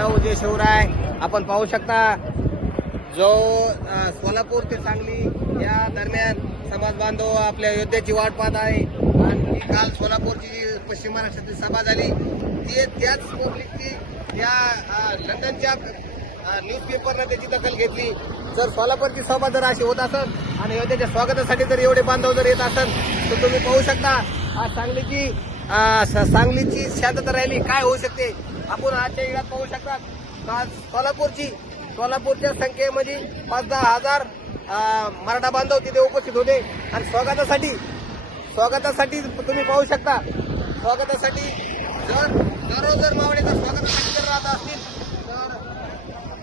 नऊ जे शिवराय आपण पाहू शकता जो सोलापूर ते सांगली या दरम्यान समाज बांधव आपल्या योद्ध्याची वाट पाहत आहे. आणि काल सोलापूरची जी पश्चिम महाराष्ट्रातील सभा झाली ती त्याच पब्लिकची त्या लंडनच्या न्यूज पेपरनं त्याची दखल घेतली. जर सोलापूरची सभा जर अशी होत असेल आणि योद्ध्याच्या स्वागतासाठी जर एवढे बांधव जर येत असेल तर तुम्ही पाहू शकता आज सांगलीची की सांगलीची शांतता रॅली काय होऊ शकते? आपण आजच्या युगात पाहू शकता का सोलापूरची सोलापूरच्या संख्येमध्ये पाच दहा हजार मराठा बांधव तिथे उपस्थित होते. आणि स्वागतासाठी स्वागतासाठी तुम्ही पाहू शकता. स्वागतासाठी जर दररोज जर मावळेचा स्वागतासाठी जर राहत असतील तर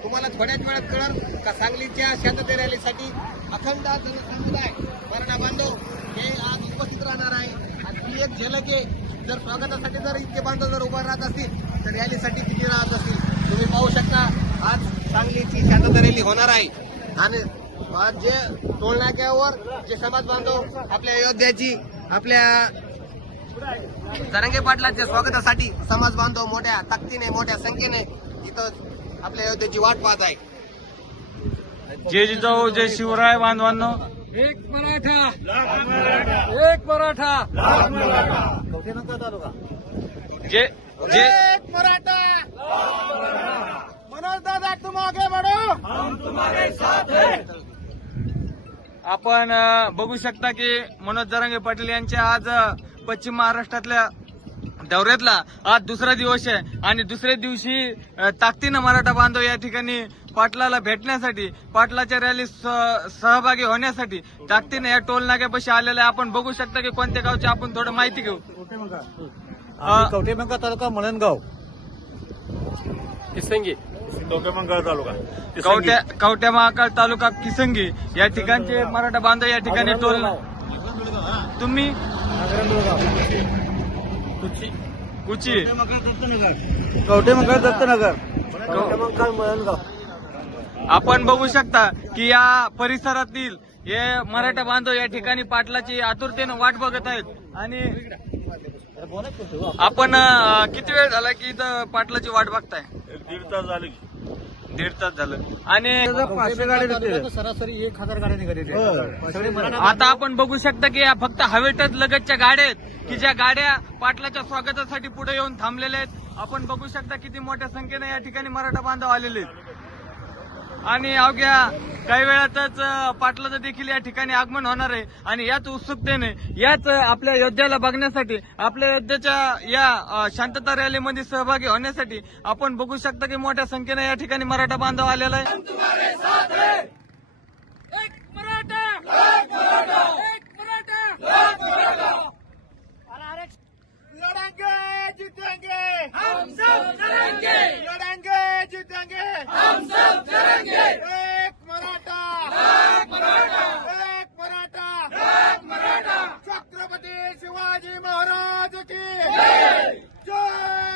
तुम्हाला थोड्याच वेळात कळेल का सांगलीच्या शांतते रॅलीसाठी अखंड आज जनसमुदाय मराठा बांधव हे आज एक झलक आहे जर स्वागतासाठी जर इतके बांधव जर उभा राहत असतील तर रॅलीसाठी किती राहत असतील? तुम्ही पाहू शकता आज सांगलीची शांतता रॅली होणार आहे. आणि आज जे टोलनाक्यावर जे समाज बांधव आपल्या अयोध्याची आपल्या जरंगे पाटलाच्या स्वागतासाठी समाज बांधव मोठ्या ताकदीने मोठ्या संख्येने इथं आपल्या अयोध्येची वाट पाहत आहे. जय जिजाऊ जय शिवराय बांधवांनो. एक मराठा. एक मराठा. जे जे. एक मराठा. मनोज दादा तुम आगे बढ़ो आपण बघू शकता की मनोज जरांगे पाटील यांच्या आज पश्चिम महाराष्ट्रातल्या दौऱ्यातला आज दुसरा दिवस आहे. आणि दुसऱ्या दिवशी ताकदीनं मराठा बांधव या ठिकाणी पाटलाला भेटण्यासाठी पाटलाच्या रॅलीत सहभागी होण्यासाठी ताकदीनं या टोल नाक्यापाशी आलेलं आहे. आपण बघू शकता की कोणत्या गावचे आपण थोडं माहिती घेऊ. कवठेमंका तालुका मळणगाव. कवट्या कवट्या महाकाळ तालुका किसंगी. या ठिकाणचे मराठा बांधव या ठिकाणी टोल तुम्ही? कुची. कवठेमंका दत्तनगर. कवठेमंका मळणगाव. आपण बघू शकता की या परिसरातील हे मराठा बांधव या ठिकाणी पाटलाची आतुरतेनं वाट बघत आहेत. आणि आपण अं, किती वेळ झाला की इथं पाटलाची वाट बघताय? दीड तास झाले दीड तास झालं. आणि सरासरी एक हजार गाड्या निघालेल्या आता आपण बघू शकता की या फक्त हवेतच लगतच्या गाड्या आहेत की ज्या गाड्या पाटलाच्या स्वागतासाठी पुढे येऊन थांबलेल्या आहेत. आपण बघू शकता किती मोठ्या संख्येने या ठिकाणी मराठा बांधव आलेले आहेत. आणि अवघ्या काही वेळातच पाटलाचं देखील या ठिकाणी आगमन होणार आहे. आणि याच उत्सुकतेने याच आपल्या योद्ध्याला बघण्यासाठी आपल्या योद्ध्याच्या या शांतता रॅलीमध्ये सहभागी होण्यासाठी आपण बघू शकता की मोठ्या संख्येने या ठिकाणी मराठा बांधव आलेला आहे.